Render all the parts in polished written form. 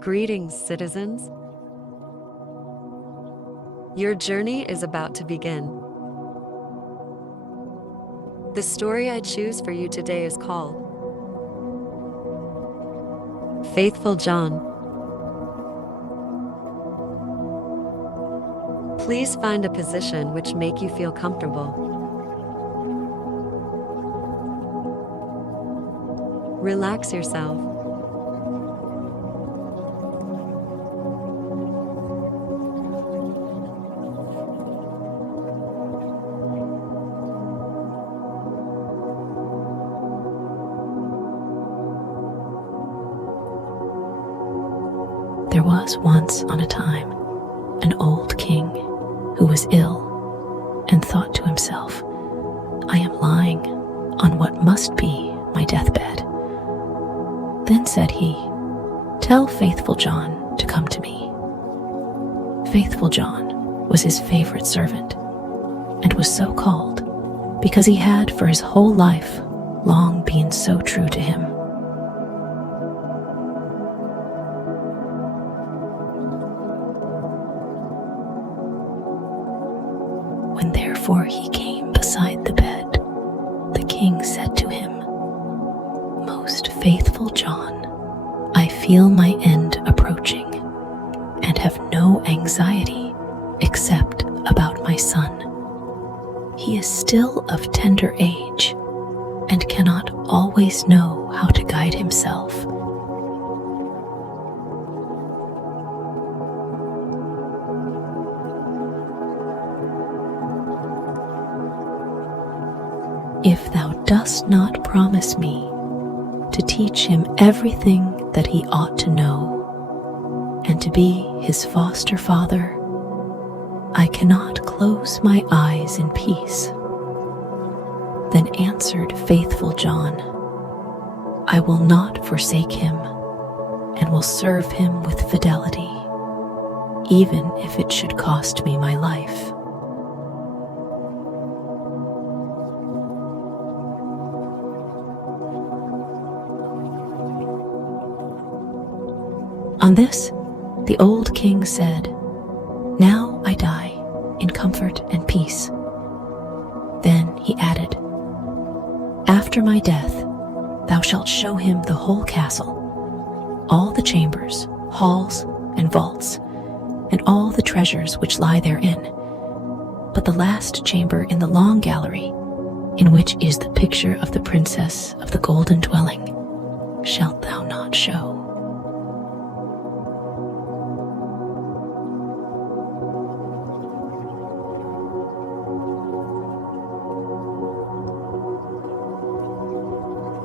Greetings, citizens. Your journey is about to begin. The story I choose for you today is called Faithful John. Please find a position which make you feel comfortable. Relax yourself. There was once on a time an old king who was ill and thought to himself, "I am lying on what must be my deathbed." Then said he, "Tell Faithful John to come to me." Faithful John was his favorite servant and was so called because he had for his whole life long been so true to him. When therefore he came beside the bed, the king said to him, "Most faithful John, I feel my end approaching, and have no anxiety except about my son. He is still of tender age, and cannot always know how to guide himself. If thou dost not promise me to teach him everything that he ought to know, and to be his foster father, I cannot close my eyes in peace." Then answered Faithful John, "I will not forsake him, and will serve him with fidelity, even if it should cost me my life." On this, the old king said, "Now I die in comfort and peace." Then he added, "After my death, thou shalt show him the whole castle, all the chambers, halls, and vaults, and all the treasures which lie therein. But the last chamber in the long gallery, in which is the picture of the princess of the golden dwelling, shalt thou not show."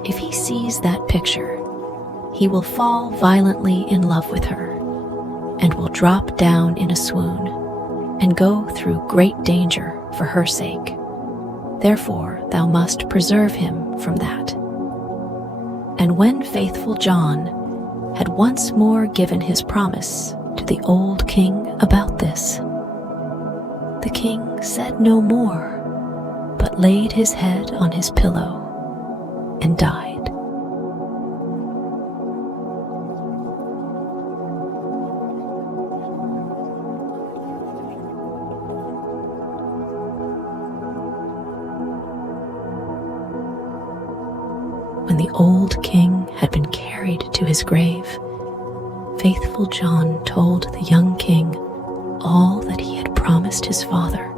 If he sees that picture, he will fall violently in love with her, and will drop down in a swoon, and go through great danger for her sake. Therefore thou must preserve him from that. And when Faithful John had once more given his promise to the old king about this, the king said no more, but laid his head on his pillow and died. When the old king had been carried to his grave, Faithful John told the young king all that he had promised his father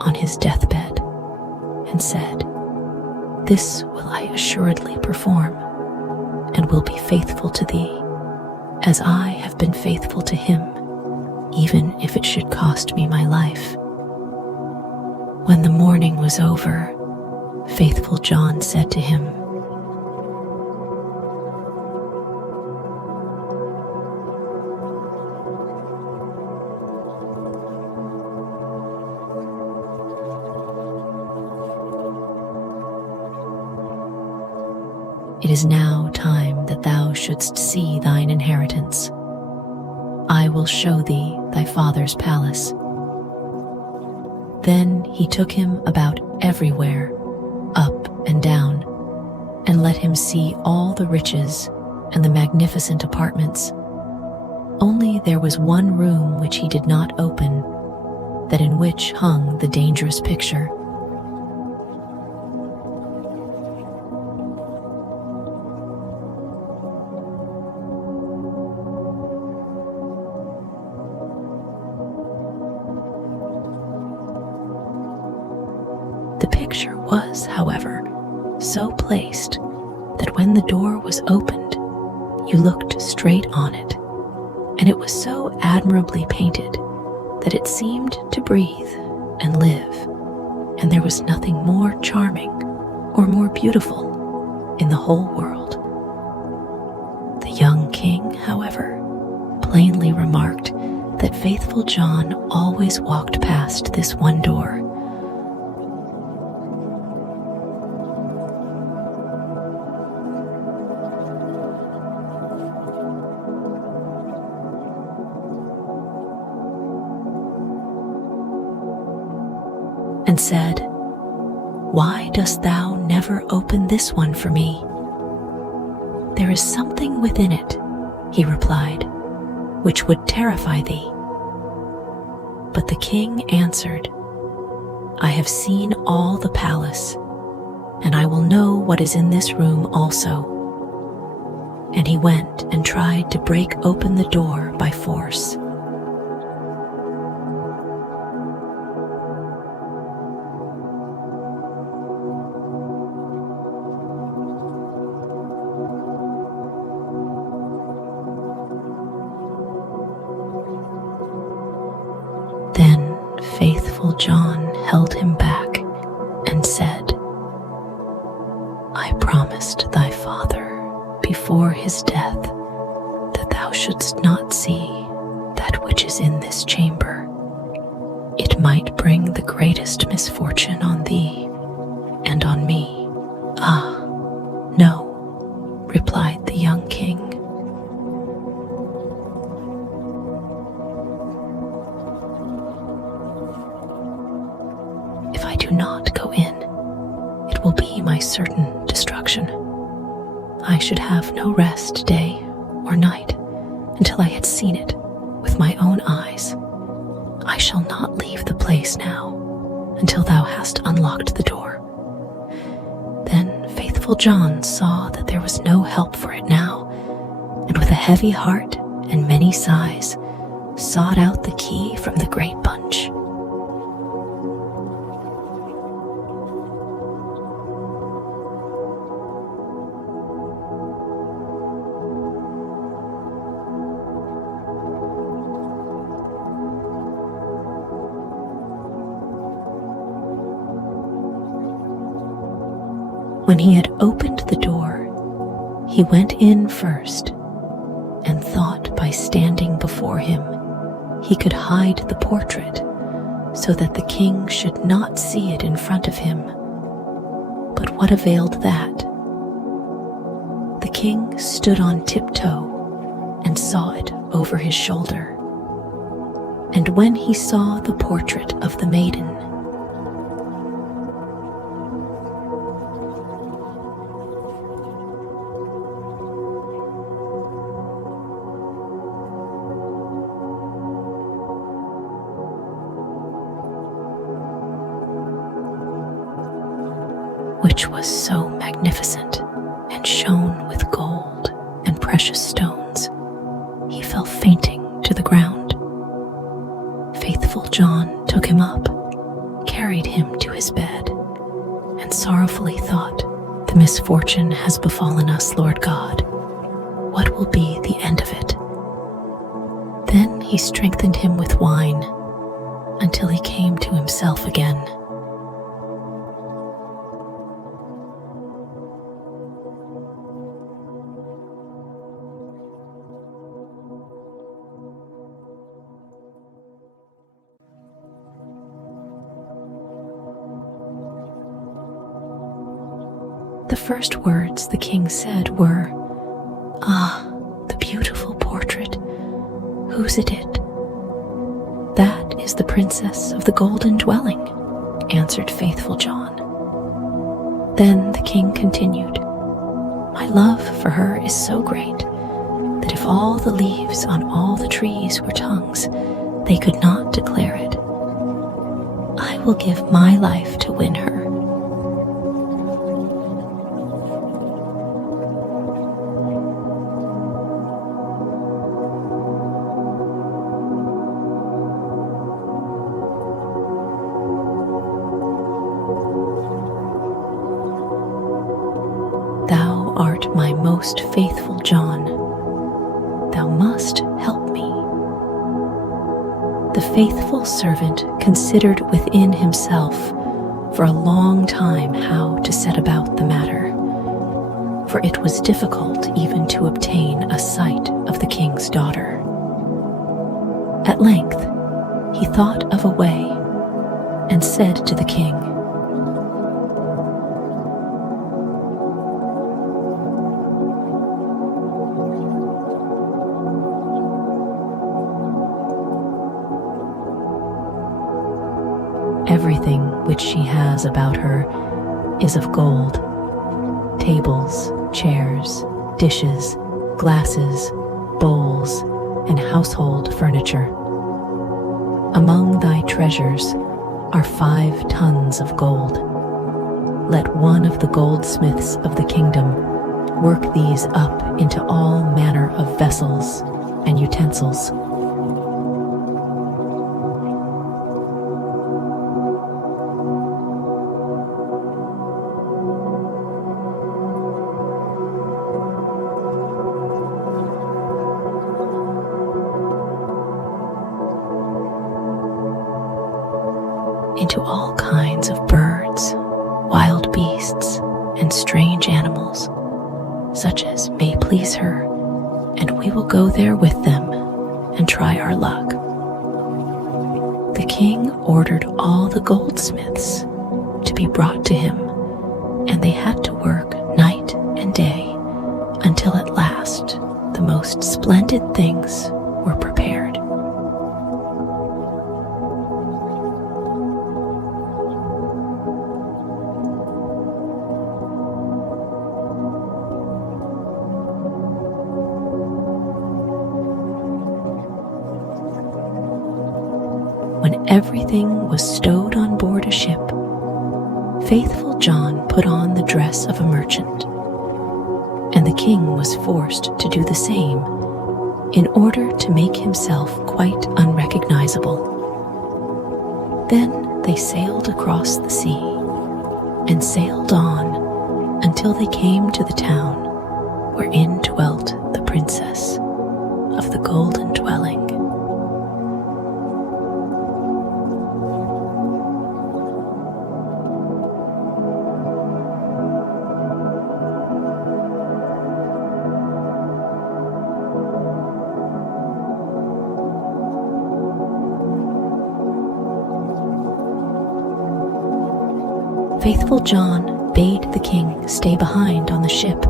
on his deathbed, and said, "This will I assuredly perform, and will be faithful to thee, as I have been faithful to him, even if it should cost me my life." When the mourning was over, Faithful John said to him, "It is now time that thou shouldst see thine inheritance. I will show thee thy father's palace." Then he took him about everywhere, up and down, and let him see all the riches and the magnificent apartments, Only there was one room which he did not open, that in which hung the dangerous picture. The picture was, however, so placed that when the door was opened, you looked straight on it, and it was so admirably painted that it seemed to breathe and live, and there was nothing more charming or more beautiful in the whole world. The young king, however, plainly remarked that faithful John always walked past this one door. And said, "Why dost thou never open this one for me?" "There is something within it," he replied, "which would terrify thee." But the king answered, "I have seen all the palace, and I will know what is in this room also." And he went and tried to break open the door by force. Then faithful John held him back and said, "I promised thy father before his death that thou shouldst not see that which is in this chamber. It might bring the greatest misfortune on thee and on me." "Ah, no," replied the young king. "If I do not go in, it will be my certain destruction. I should have no rest day or night until I had seen it with my own eyes. I shall not leave the place now until thou hast unlocked the door." Then faithful John saw that there was no help for it now, and with a heavy heart and many sighs, sought out the key from the great bunch. When he had opened the door, he went in first and thought by standing before him he could hide the portrait so that the king should not see it in front of him. But what availed that? The king stood on tiptoe and saw it over his shoulder. And when he saw the portrait of the maiden, which was so magnificent and shone with gold and precious stones, he fell fainting to the ground. Faithful John took him up, carried him to his bed, and sorrowfully thought, "The misfortune has befallen us, Lord God. What will be the end of it?" Then he strengthened him with wine until he came to himself again. The first words the king said were, "Ah, the beautiful portrait. Whose is it?" "That is the princess of the golden dwelling," answered faithful John. Then the king continued, "My love for her is so great that if all the leaves on all the trees were tongues, they could not declare it. I will give my life to win her. Thou art my most faithful John. Thou must help me. The faithful servant considered within himself for a long time how to set about the matter, for it was difficult even to obtain a sight of the king's daughter. At length, he thought of a way and said to the king, "Everything which she has about her is of gold: tables, chairs, dishes, glasses, bowls, and household furniture. Among thy treasures are 5 tons of gold. Let one of the goldsmiths of the kingdom work these up into all manner of vessels and utensils." Into all kinds of birds, wild beasts, and strange animals, such as may please her, and we will go there with them and try our luck. The king ordered all the goldsmiths to be brought to him, and they had to work night and day until at last the most splendid things were prepared. When everything was stowed on board a ship, faithful John put on the dress of a merchant, and the king was forced to do the same in order to make himself quite unrecognizable. Then they sailed across the sea and sailed on until they came to the town wherein dwelt the princess of the golden dwelling. Faithful John bade the king stay behind on the ship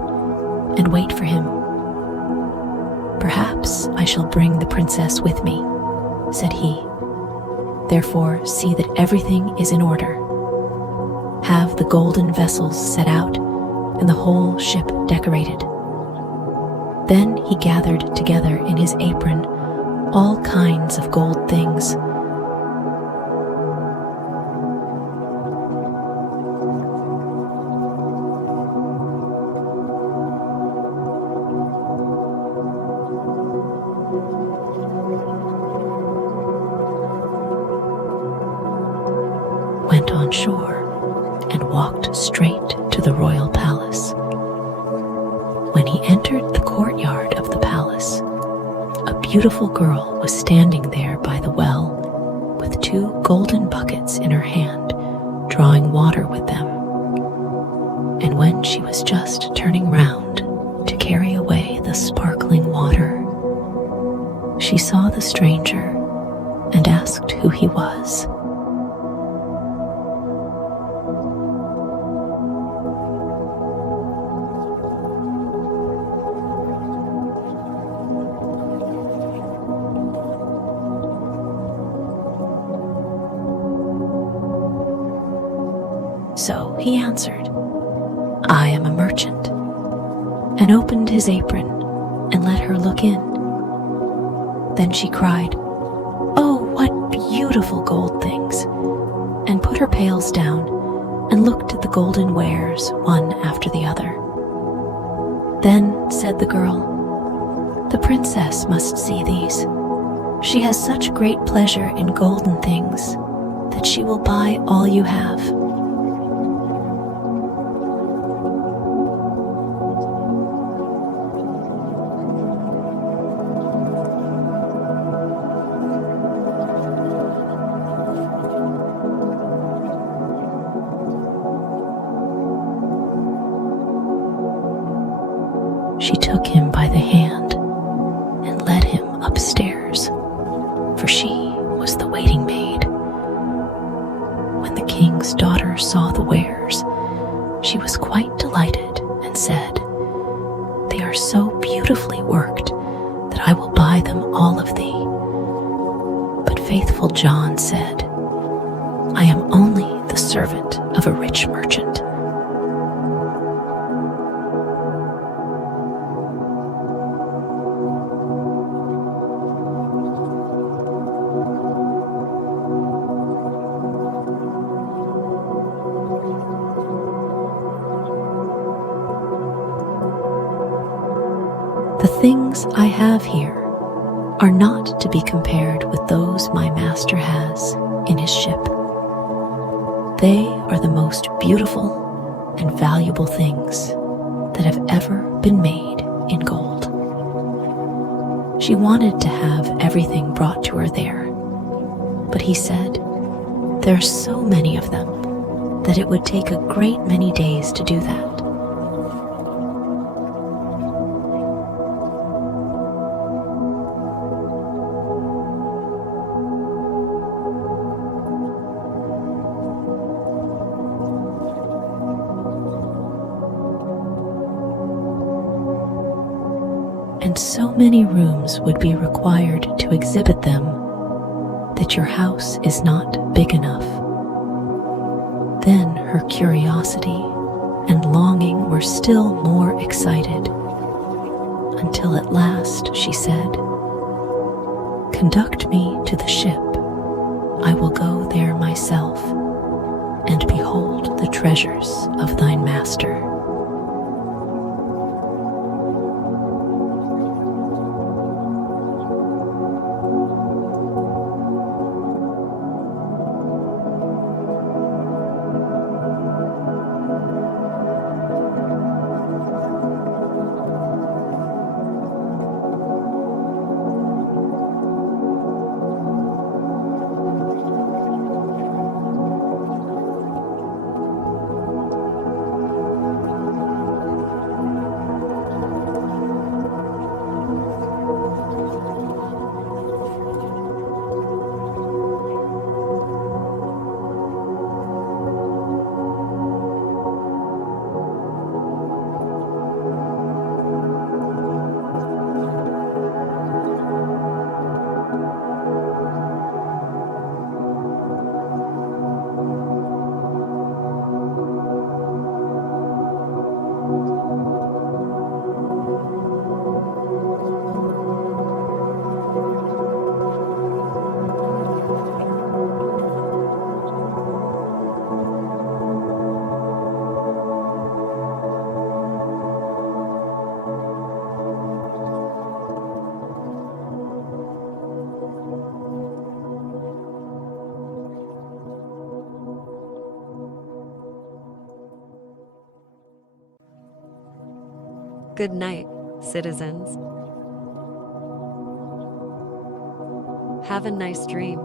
and wait for him. "Perhaps I shall bring the princess with me," said he. "Therefore see that everything is in order. Have the golden vessels set out and the whole ship decorated." Then he gathered together in his apron all kinds of gold things. Went on shore and walked straight to the royal palace. When he entered the courtyard of the palace, a beautiful girl was standing there by the well with 2 golden buckets in her hand, drawing water with them. And when she was just turning round to carry away the sparkling water, she saw the stranger and asked who he was. So he answered, "I am a merchant," and opened his apron and let her look in. Then she cried, "Oh, what beautiful gold things!" and put her pails down and looked at the golden wares one after the other. Then said the girl, "The princess must see these. She has such great pleasure in golden things that she will buy all you have." She took him by the hand and led him upstairs, for she was the waiting maid. When the king's daughter saw the wares, she was quite delighted and said, "They are so beautifully worked that I will buy them all of thee." But faithful John said, "I am only the servant of a rich merchant." "The things I have here are not to be compared with those my master has in his ship. They are the most beautiful and valuable things that have ever been made in gold." She wanted to have everything brought to her there, but he said, "There are so many of them that it would take a great many days to do that." And so many rooms would be required to exhibit them that your house is not big enough. Then her curiosity and longing were still more excited, until at last she said, "Conduct me to the ship. I will go there myself and behold the treasures of thine master." Good night, citizens. Have a nice dream.